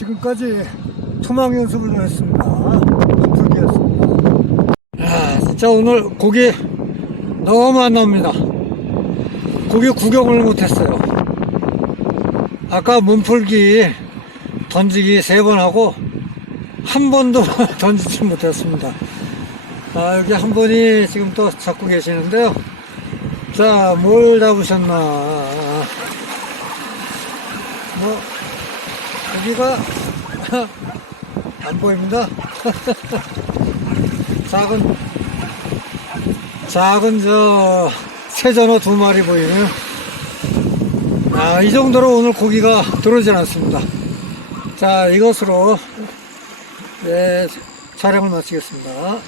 지금까지 투망 연습을 했습니다. 풀기였습니다. 아, 진짜 오늘 고기 너무 안 나옵니다. 고기 구경을 못했어요. 아까 몸풀기 던지기 세 번 하고 한 번도 던지지 못했습니다. 아, 여기 한 분이 지금 또 잡고 계시는데요. 자, 뭘 잡으셨나. 뭐, 여기가 안 보입니다. 작은, 작은 저, 새전어 두 마리 보이네요. 아, 이 정도로 오늘 고기가 들어오진 않습니다. 자, 이것으로, 네, 촬영을 마치겠습니다.